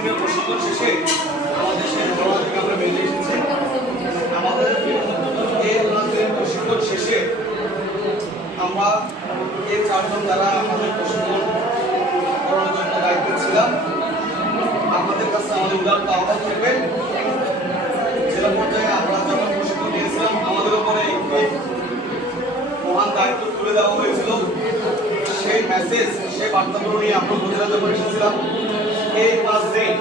দিনের প্রশিক্ষণ শেষে আমাদের সেই ধারণা থেকে আমরা বেরিয়ে এসেছি। আমাদের এই 5 দিনের প্রশিক্ষণ শেষে আমরা এই 4 জন যারা আমাদের প্রশিক্ষণ করানোর জন্য দায়িত্বে ছিলাম, আমাদের কাছে আমাদের উদাহরণ আহ্বান থাকবে, জেলা পর্যায়ে আমরা যখন প্রশিক্ষণ নিয়েছিলাম আমাদের উপরে একটি মহান দায়িত্ব তুলে দেওয়া হয়েছিল। সেই মেসেজ, সেই বার্তাগুলো নিয়ে আমরা উপজেলা যখন এসেছিলাম, এই 5 দিন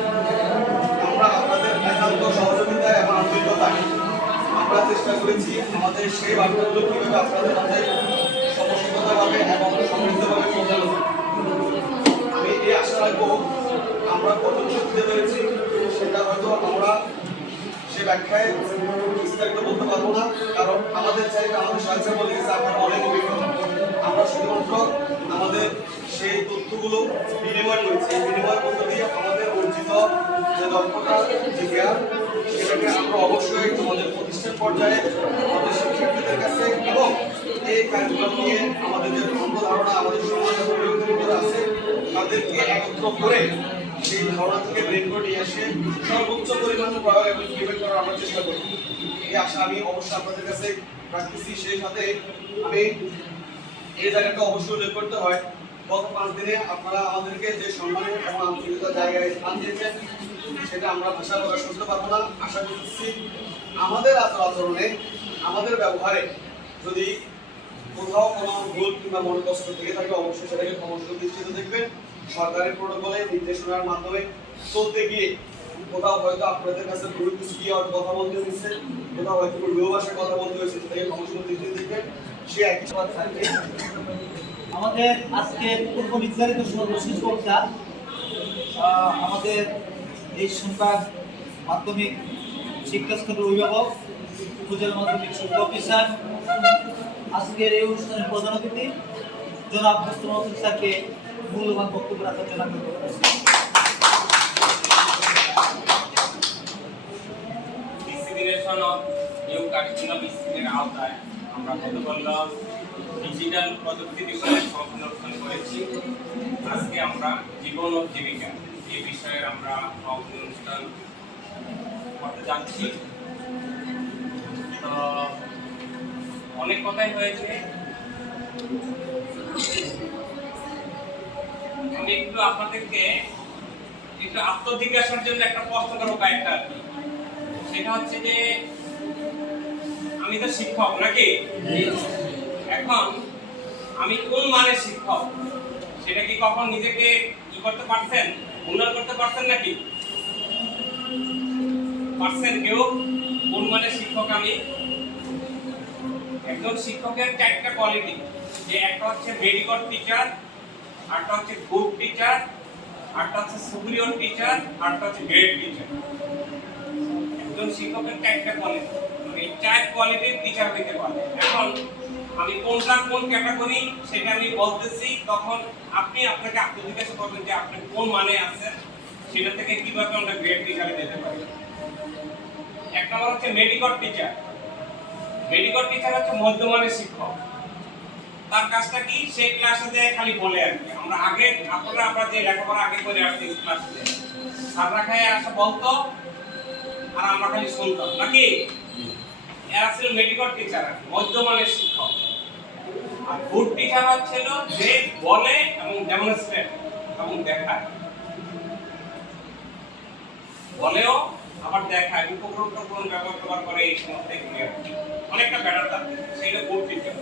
আমরা আপনাদের একান্ত সহযোগিতা এবং আন্তরিকতায় আমরা চেষ্টা করেছি আমাদের সেই বার্তাগুলো কীভাবে আপনাদের মাঝে সমস্যাগতভাবে এবং সমৃদ্ধভাবে পৌঁছানো যায়। আমি এই আশা রাখবো আমরা কতটুকু দিতে পেরেছি সেটা হয়তো আমরা সে ব্যাখ্যায় বিস্তারিত বলতে পারবো না, কারণ আমাদের চাইতে আমাদের সহায়তা বলে গেছে আপনারা অনেক অভিজ্ঞতা। আমরা শুধুমাত্র আমাদের সেই তথ্যগুলো বিনিময় করেছি। এই বিনিময়ের মধ্য দিয়ে আমাদের অর্জিত যে দক্ষতা, যে জ্ঞান, সেটাকে আমরা অবশ্যই আমাদের প্রতিষ্ঠান পর্যায়ে আমাদের শিক্ষার্থীদের কাছে এবং এই কার্যক্রম নিয়ে আমাদের যে ভ্রান্ত ধারণা আমাদের সমাজের পরিবর্তন আছে তাদেরকে একত্র করে সেই ধারণা থেকে বের করে নিয়ে এসে সর্বোচ্চ পরিমাণে প্রয়োগ এবং ইমপ্লিমেন্ট করার আমরা চেষ্টা করি। এই আশা আমি অবশ্যই আপনাদের কাছে রাখতেছি। সেই সাথে আমি এই জায়গাটা অবশ্যই উল্লেখ করতে হয়, গত 5 দিনে আপনারা আমাদেরকে যে সম্মানের এবং আন্তরিকতার জায়গায় স্থান দিয়েছেন সেটা আমরা ভাষা প্রকাশ করতে পারবো না। আশা করতেছি আমাদের আচরণে, আমাদের ব্যবহারে যদি কোথাও কোনো ভুল কিংবা মনে কষ্ট থেকে থাকে অবশ্যই সেটাকে ক্ষমাসুন্দর দৃষ্টিতে দেখবেন। সরকারের প্রোটোকলে নির্দেশনার মাধ্যমে চলতে গিয়ে কোথাও হয়তো আপনাদের কাছে ভুল কিছু কি কথা বলতে হয়েছে, কোথাও হয়তো ভুল ভাষায় কথা বলতে হয়েছে, সেটাকে ক্ষমাসুন্দর দৃষ্টিতে দেখবেন। সে একই থাকবে। আমাদের আজকের পূর্ব নির্ধারিত সর্বশেষ বক্তা আমাদের এই সংবাদ মাধ্যমিক শিক্ষা স্তরের অভিভাবক, উপজেলা মাধ্যমিক শিক্ষা অফিসার, আজকের এই অনুষ্ঠানের প্রধান অতিথি জনাব মোস্তফা হোসেন স্যারকে মূল্যবান বক্তব্য রাখার জন্য আমি আওতায় আমরা গতকাল ডিজিটাল প্রযুক্তি বিষয়ে সমাপনী অনুষ্ঠান করেছি। আজকে আমরা জীবন ও জীবিকা এই বিষয়ে আমরা সমাপনী অনুষ্ঠান করতে যাচ্ছি। তো অনেক কথাই হয়েছে, আমি একটু আপনাদেরকে একটু আত্মজিজ্ঞাসার জন্য একটা প্রশ্ন করবো কয়েকটা। সেটা হচ্ছে যে আমি তো শিক্ষক নাকি, এখন আমি কোন মানের শিক্ষক সেটা কি কখন নিজেকে কি করতে পারছেন, উন্নয়ন করতে পারছেন নাকি? পারছেন কেউ? কোন মানের শিক্ষক আমি? একজন শিক্ষকের 4টা কোয়ালিটি, যে একটা হচ্ছে মেডিকল টিচার, আরটা হচ্ছে গুড টিচার, আরটা হচ্ছে সুপিরিয়র টিচার, আরটা হচ্ছে গ্রেড টিচার। একজন শিক্ষকের 4টা কোয়ালিটি, এই 4 কোয়ালিটির টিচার হইতে পারে। এখন আমি কোনটা কোন ক্যাটাগরি সেটা আমি বলতেছি, তখন আপনি আপনাকে আত্মজিজ্ঞাসা করবেন যে আপনি কোন মানে আছেন, সেটা থেকে কিভাবে আমরা গ্রেড টিচারে যেতে পারি। এক নম্বর হচ্ছে মেডিকল টিচার। মেডিকল টিচার হচ্ছে মধ্যমানের শিক্ষক। তার কাজটা কি? সে ক্লাসে যায় খালি বলে আর কি। আমরা আগে আমরা যে লেখাপড়া আগে করে আসছি ক্লাসে, স্যাররা খায় আসা বলতো আর আমরা খালি শুনতাম নাকি। এরা ছিল মেডিকল টিচার, মধ্যমানের শিক্ষক। আর গুড টিচার হচ্ছিল যে বলে এবং ডেমনস্ট্রেট এবং দেখায়, বলেও আবার দেখায়, উপকরণ ব্যবহার করে, এই সমস্ত অনেকটা ব্যাটার থাকে, সেটা গুড টিচার।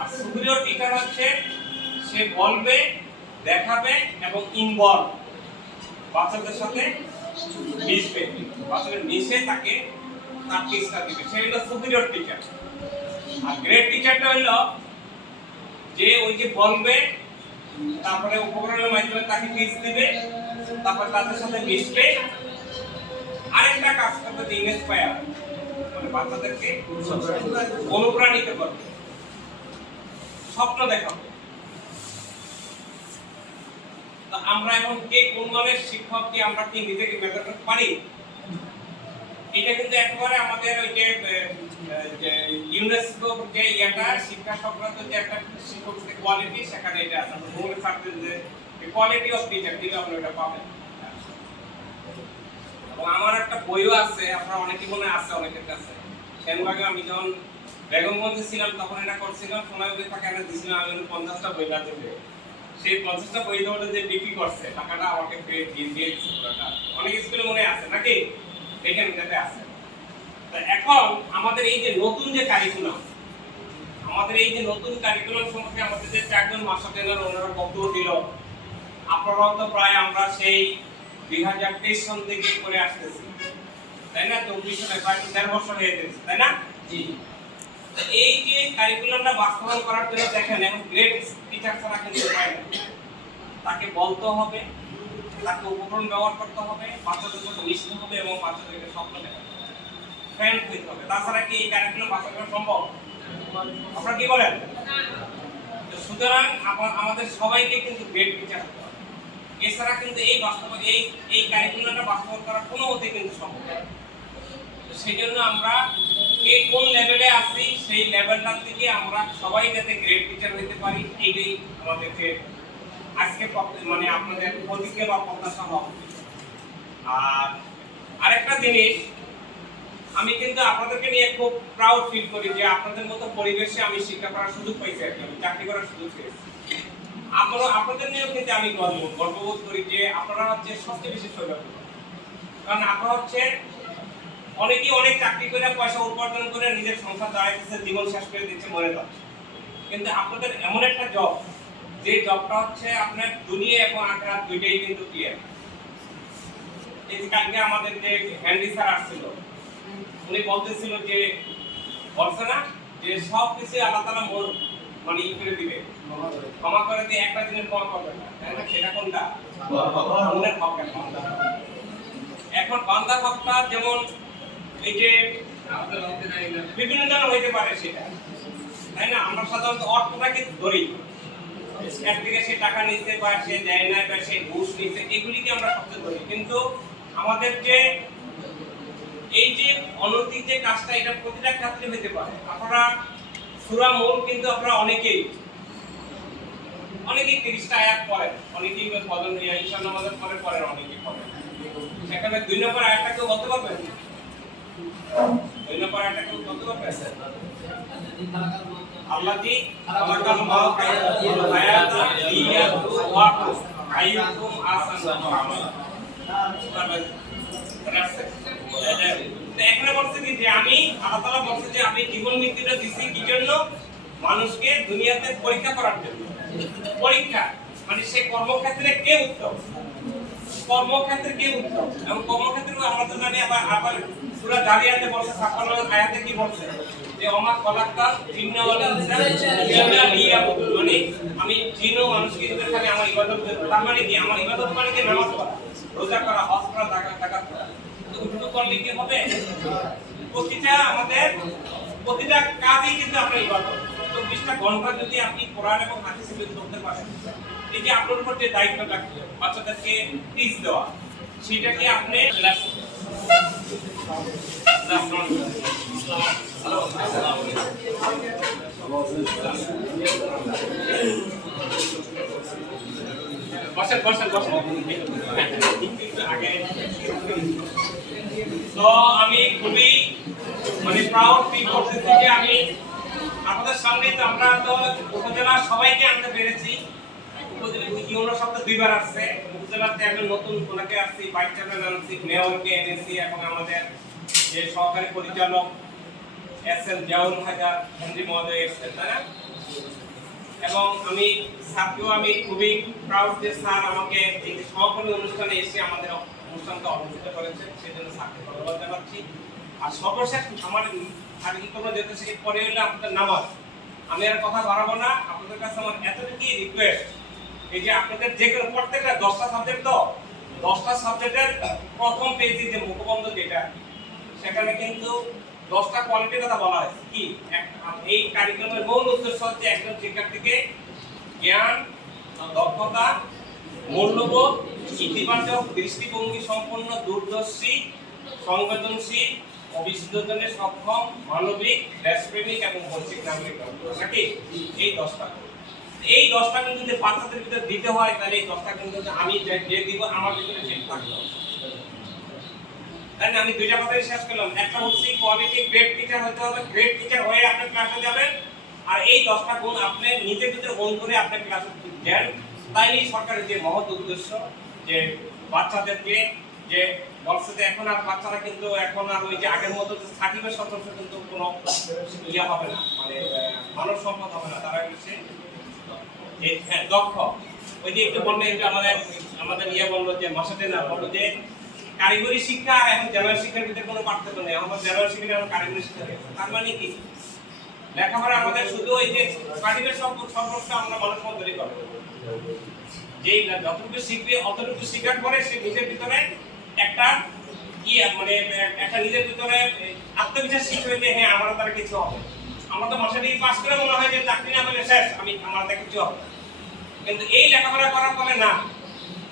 আর সুপিরিয়র টিচার হচ্ছে সে বলবে, দেখাবে এবং ইনভলভ, বাচ্চাদের সাথে মিশবে, বাচ্চাদের মিশে তাকে তার টিচটা দিবে, সে হলো সুপিরিয়র টিচার। আর গ্রেড টিচারটা হলো যে ওই যে বলবে, তারপরে উপকরণের মাধ্যমে তাকে টিচ দিবে, তারপর তাদের সাথে মিশবে, আরেকটা কাজ করতে ইন্সপায়ার, মানে বাচ্চাদেরকে অনুপ্রাণিত করবে, স্বপ্ন দেখাবে। তো আমরা এখন কে কোন মানের শিক্ষক, কি আমরা কি নিজেকে মেজার করতে পারি? এটা কিন্তু একেবারে আমাদের ওই যে ইউনেস্কো যে ইয়াটা শিক্ষা সংক্রান্ত যে একটা শিক্ষকের কোয়ালিটি, সেখানে এটা আছে। আমরা বলে থাকবেন যে কোয়ালিটি অফ টিচার দিলে আমরা এটা পাবেন। এবং আমার একটা বইও আছে, আপনারা অনেকে মনে আছে অনেকের কাছে। সেনবাগে আমি যখন বেগমগঞ্জে ছিলাম তখন এটা করছিলাম, সময় বই টাকা এনে দিয়েছিলাম, আমি 50টা বই রাতে পেয়ে। সেই 50টা বই দেওয়াটা যে বিক্রি করছে টাকাটা আমাকে পেয়ে দিয়ে দিয়েছে পুরোটা। অনেক স্কুলে মনে আছে নাকি? দেখেন যাতে আছে। তো এখন আমাদের এই যে নতুন যে কারিকুলাম, আমাদের এই যে নতুন কারিকুলাম সম্পর্কে আমাদের যে চারজন মাস্টার ট্রেনার ওনারা বক্তব্য দিল, আপনারাও তো প্রায় আমরা সেই 2023 সন থেকে করে আসতেছি, তাই না? 24 সালে প্রায় 13 বছর হয়ে গেছে, তাই না? জি। এই যে কারিকুলামটা বাস্তবায়ন করার জন্য দেখেন এখন গ্রেড টিচার ছাড়া কিন্তু হয় না। তাকে বলতে হবে, তাকে উপকরণ ব্যবহার করতে হবে, বাচ্চাদের সাথে মিশতে হবে এবং বাচ্চাদেরকে স্বপ্ন দেখাতে হবে, ফ্রেন্ড হইতে হবে। তাছাড়া কি এই কারিকুলাম বাস্তবায়ন সম্ভব? আপনারা কি বলেন? সুতরাং আমাদের সবাইকে কিন্তু গ্রেড টিচার হতে হবে। এছাড়া কিন্তু এই কারিকুলামটা বাস্তবায়ন করা কোনো মতেই কিন্তু সম্ভব না। সেই জন্য আমরা কে কোন লেভেলে আছি সেই লেভেলটা থেকে আমরা সবাই যাতে গ্রেড টিচার হতে পারি, এটাই আমাদেরকে আজকে মানে আপনাদের প্রতিজ্ঞা বা প্রত্যাশা হওয়া উচিত। আর আরেকটা জিনিস, আমি কিন্তু আপনাদেরকে নিয়ে খুব প্রাউড ফিল করি যে আপনাদের মতো পরিবেশে আমি শিক্ষা করার সুযোগ পাইছি, আর কি আমি চাকরি করার সুযোগ পেয়েছি। আপনাদের নিয়েও কিন্তু আমি গর্ববোধ করি যে আপনারা হচ্ছে সবচেয়ে বেশি সৌভাগ্য, কারণ আপনারা হচ্ছে অনেকেই অনেক চাকরি করে পয়সা উপার্জন করে নিজের সংসার চালাইতেছে, জীবন শেষ করে দিচ্ছে, মরে যাচ্ছে। কিন্তু আপনাদের এমন একটা জব, যে জবটা হচ্ছে আপনার দুনিয়া এবং আখিরাত দুইটাই কিন্তু ক্লিয়ার। এই যে কালকে আমাদের যে হ্যান্ডি স্যার আসছিল, উনি বলতেছিল যে বলছে না যে সব কিছু আল্লাহ তাআলা মানে ই করে দিবে, ক্ষমা করে দিয়ে একটা জিনিস ক্ষমা করবে না, তাই না? সেটা কোনটা? অন্যের হক। এখন বান্দার হকটা যেমন এই যে বিভিন্ন জন হইতে পারে সেটা, তাই না? আমরা সাধারণত অর্থটাকে ধরি, একদিকে সে টাকা নিচ্ছে বা সে দেয় না বা সে ঘুষ নিচ্ছে, এগুলিকে আমরা সবচেয়ে ধরি। কিন্তু আমাদের যে এই যে অনৈতিক যে কাজটা, এটা প্রতিটা ক্ষেত্রে হইতে পারে। আপনারা সূরা মূল কিন্তু আপনারা অনেকেই 30টা আয়াত পড়েন, অনেকেই ফজর ঈশা নামাজের পরে পড়েন, অনেকেই পড়েন। সেখানে 2 নম্বর আয়াতটা কেউ বলতে পারবেন? 2 নম্বর আয়াতটা কেউ বলতে পারবেন? আল্লাযী খালাকাল মাউতা ওয়াল হায়াতা লিয়াবলুয়াকুম আইয়ুকুম আহসানু আমালা। এখানে বলছে কি যে আমি আল্লাহ তাআলা বলছে যে আমি জীবন মৃত্যুটা দিছি কি জন্য? মানুষকে দুনিয়াতে পরীক্ষা করার জন্য। পরীক্ষা মানে সে কর্মক্ষেত্রে কে উত্তম, কর্মক্ষেত্রে কে উত্তম, এবং কর্মক্ষেত্রে আমরা তো জানি। আবার সূরা জারিয়াতে বলছে 56 আয়াতে কি বলছে যে ওমা খলাকাল জিন্না ওয়াল ইনসা ইল্লা লিয়াবুদুন, মানে আমি জিন ও মানুষকে খালি আমার ইবাদত করতে। তার মানে কি? আমার ইবাদত মানে কি? নামাজ পড়া, রোজা করা, হজ করা, যাকাত করা। তো উল্টো করলে কি হবে? প্রতিটা কাজই কিন্তু আপনার ইবাদত। 24টা ঘন্টা যদি আপনি কোরআন এবং হাদিসে যদি পড়তে পারেন, এই যে আপনার উপর যে দায়িত্বটা বাচ্চাদেরকে টিচ দেওয়া, সেটা কি আপনি আমি খুবই মানে প্রাউড ফিল করতেছি যে আমি আপনাদের সামনে, তো আমরা তো উপজেলার সবাইকে আনতে পেরেছি। ইউনো সপ্তাহে 2 বার আসছে, উপজেলাতে একজন নতুন ওনাকে আসছি, ভাইস চেয়ারম্যান আনছি, মেয়রকে এনেছি, এবং আমাদের যে সহকারী পরিচালক এসএল জাউল হাজার হেনরি মহোদয় এসেছেন, তাই না? এবং আমি স্যারকেও আমি খুবই প্রাউড যে স্যার আমাকে এই সমাপনী অনুষ্ঠানে এসে আমাদের অনুষ্ঠানটা অনুষ্ঠিত করেছেন, সেজন্য স্যারকে ধন্যবাদ জানাচ্ছি। আর সর্বশেষ আমার আর কি তোমরা যেতে শিখে পরে হলে আপনাদের নামাজ, আমি আর কথা বাড়াবো না। আপনাদের কাছে আমার এতটুকুই রিকোয়েস্ট, এই যে আপনাদের যে কোনো প্রত্যেকটা 10টা সাবজেক্ট, তো 10টা সাবজেক্টের প্রথম পেজে যে মুখবন্ধ যেটা, সেখানে কিন্তু 10টা কোয়ালিটির কথা বলা হয়েছে। কি এই কারিকুলামের মূল উদ্দেশ্য হচ্ছে একজন শিক্ষার্থীকে জ্ঞান, দক্ষতা, মূল্যবোধ, ইতিবাচক দৃষ্টিভঙ্গি সম্পন্ন, দূরদর্শী, সংবেদনশীল, অভিযোজনে সক্ষম, মানবিক, দেশপ্রেমিক এবং বৈশ্বিক নাগরিক নাকি? এই 10টা কিন্তু বাচ্চাদের ভিতরে দিতে হয়, তাহলে এই 10টা কিন্তু আমি যে দিব আমার ভিতরে সেটা থাকবে। তাই না? আমি দুইটা কথাই শেষ করলাম। একটা হচ্ছে কোয়ালিটি গ্রেড টিচার হতে হবে, গ্রেড টিচার হয়ে আপনি ক্লাসে যাবেন, আর এই 10টা গুণ আপনি নিজের ভিতরে ওন করে আপনি ক্লাসে দেন। তাইলেই সরকারের যে মহৎ উদ্দেশ্য যে বাচ্চাদেরকে যে বলছে যে এখন আর বাচ্চারা কিন্তু এখন আর ওই যে আগের মতো 30% কিন্তু কোনো ইয়ে হবে না, মানে মানব সম্পদ হবে না, তারা হচ্ছে দক্ষ। ওই যে একটু বললে একটু আমাদের ইয়ে বললো যে মাসাতে না বললো যে কারিগরি শিক্ষা আর এখন জেনারেল শিক্ষার ভিতরে কোনো পার্থক্য নেই, আমাদের জেনারেল শিক্ষা এখন কারিগরি শিক্ষা। তার মানে কি লেখাপড়া আমাদের শুধু ওই যে সার্টিফিকেট সম্পর্ক আমরা মানুষ মধ্যে করব, যে যতটুকু শিখবে অতটুকু শিখার পরে সে নিজের ভিতরে একটা কি মানে একটা নিজের ভিতরে আত্মবিশ্বাস শিখবে যে হ্যাঁ আমার দ্বারা কিছু হবে। আমরা তো মাসে দিয়ে পাস করে মনে হয় যে চাকরি না পেলে শেষ, আমার দ্বারা কিছু হবে, কিন্তু এই লেখাপড়া করার পরে না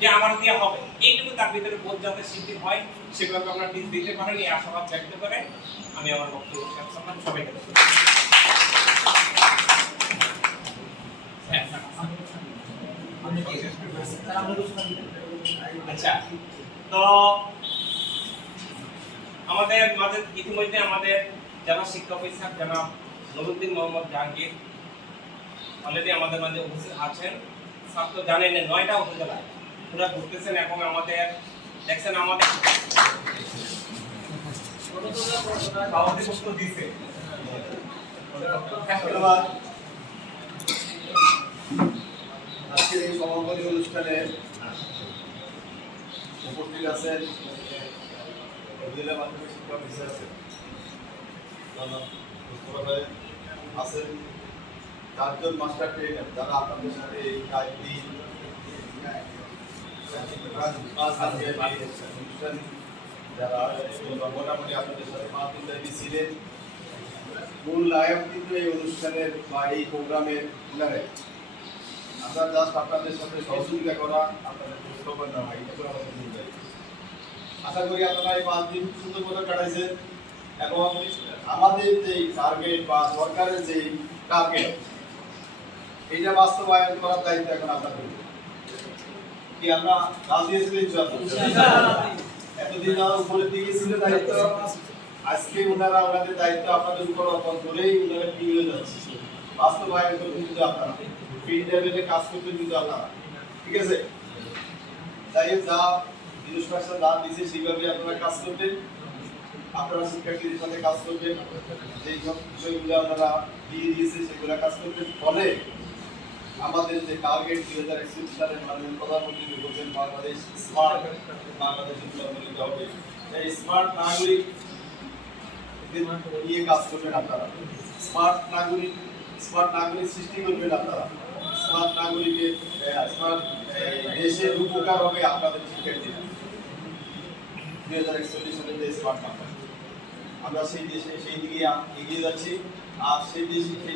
যে আমার দিয়ে হবে, এইটুকু তার ভিতরে বোধ যাতে সৃষ্টি হয় সেভাবে আমরা টিপ দিতে পারেন, এই আশাবাদ ব্যক্ত করে আমি আমার বক্তব্য শেষ করলাম। সবাইকে আচ্ছা, তো আমাদের মাঝে ইতিমধ্যে আমাদের যারা শিক্ষা অফিসার জনাব নুরুদ্দিন মোহাম্মদ জাহাঙ্গীর অলরেডি আমাদের মাঝে উপস্থিত আছেন। সব তো জানেন 9টা উপজেলায় পুরো ঘুরতেছেন এবং আমাদের দেখছেন আমাদের দিছে। ধন্যবাদ। আজকের এই সমাপনী অনুষ্ঠানে উপস্থিত আছেন উপজেলা মাধ্যমিক শিক্ষা অফিসার আছেন 4 জন মাস্টার ট্রেনার যারা আপনাদের সাথে এই কাজটি অনুষ্ঠান যারা মোটামুটি আপনাদের সাথে 5 দিন ধরে ছিলেন। মূল নায়ক কিন্তু এই অনুষ্ঠানের বা এই প্রোগ্রামের আমরা জাস্ট আপনাদের সাথে সহযোগিতা করা, আপনাদের খোঁজখবর নেওয়া, এইটুকু আমাদের ভূমিকা। আশা করি আপনারা এই 5 দিন সুন্দর করে কাটাইছেন এবং আমাদের যে টার্গেট বা সরকারের যে টার্গেট এইটা বাস্তবায়ন করার দায়িত্ব এখন আপনাদের। কি আমরা কাজ দিয়েছিলেন এতদিন উপরের দিকে ছিল দায়িত্ব, আজকে ওনারা ওনাদের দায়িত্ব আপনাদের উপর অর্পণ করেই ওনারা কি হয়ে যাচ্ছে বাস্তবায়ন করতে কিন্তু আপনারা ফিল্ড লেভেলে কাজ করতে কিন্তু আপনারা, ঠিক আছে? তাই যা ইনস্ট্রাকশন যা দিয়েছে সেইভাবে আপনারা কাজ করবেন, আপনারা শিক্ষার্থীদের সাথে কাজ করবেন, যেই সব বিষয়গুলো আপনারা দিয়ে দিয়েছে সেগুলো কাজ করবেন। ফলে আমাদের যে টার্গেট 2061 সালের মাননীয় প্রধানমন্ত্রী বলছেন বাংলাদেশ স্মার্ট বাংলাদেশ উন্নয়ন হবে, এই স্মার্ট নাগরিক নিয়ে কাজ করবেন আপনারা। স্মার্ট নাগরিক সৃষ্টি করবেন আপনারা। স্মার্ট নাগরিকের স্মার্ট দেশের উপকার হবে আপনাদের শিক্ষার্থীরা। 2041 সালের যে স্মার্ট নাগরিক আমরা সেই দিকে এগিয়ে যাচ্ছি। আর সেই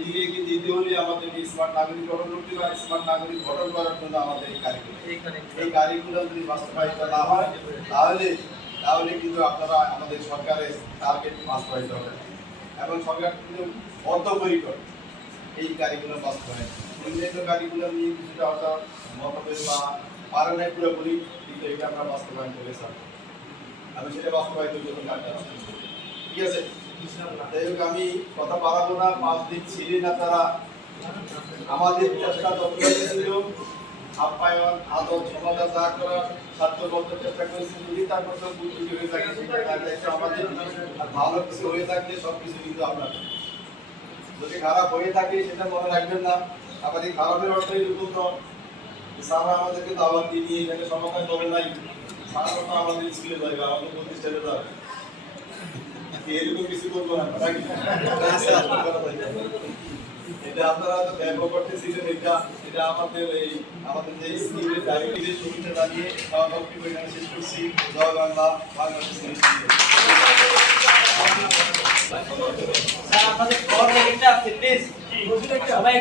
দিকে এগিয়ে যেতে হলে আমাদেরকে স্মার্ট নাগরিক গঠন করতে হবে। স্মার্ট নাগরিক গঠন করার জন্য আমাদের এই কারিকুলাম যদি বাস্তবায়িত না হয় তাহলে কিন্তু আপনারা আমাদের সরকারের টার্গেট বাস্তবায়িত হবে এবং সরকার কিন্তু বদ্ধপরিকর এই কারিকুলাম বাস্তবায়ন। অন্যান্য কারিকুলাম নিয়ে কিছুটা হয়তো মতভেদ বা পারে নাই পুরোপুরি, কিন্তু এটা আমরা বাস্তবায়ন করে স্যার আমি সেটা বাস্তবায়িত জন্য কাজ করছি, ঠিক আছে? যাই হোক আমি কথা বাড়াবো না। 5 দিন ছিলেন আপনারা, আমাদের চেষ্টা যতটুকু ছিল আপ্যায়ন আদর সমাধান যা করার ছাত্রবদ্ধ চেষ্টা করেছি। যদি তার মধ্যে ভুল ত্রুটি হয়ে থাকে সেটা আমাদের, আর ভালো কিছু হয়ে থাকলে সবকিছু কিন্তু আপনাদের। যদি খারাপ হয়ে থাকে সেটা মনে রাখবেন না। আমাদের খারাপের অর্থ এরকম নয় স্যাররা আমাদেরকে দাওয়াত দিয়ে এখানে সমাধান করেন নাই, স্যাররা তো আমাদের স্কুলে যাবে, আমাদের প্রতিষ্ঠানে যাবে, এরকম কিছু করবো না নাকি? এটা আপনারা তো ব্যবহার করতেছিলেন, এটা আমাদের যে স্কিমের ডাইরেক্টলি শুরুতে দাঁড়িয়ে বক্তব্য এখানে শেষ করছি। জয় বাংলা, বাংলাদেশ। স্যার আপনাদের প্লিজ সবাই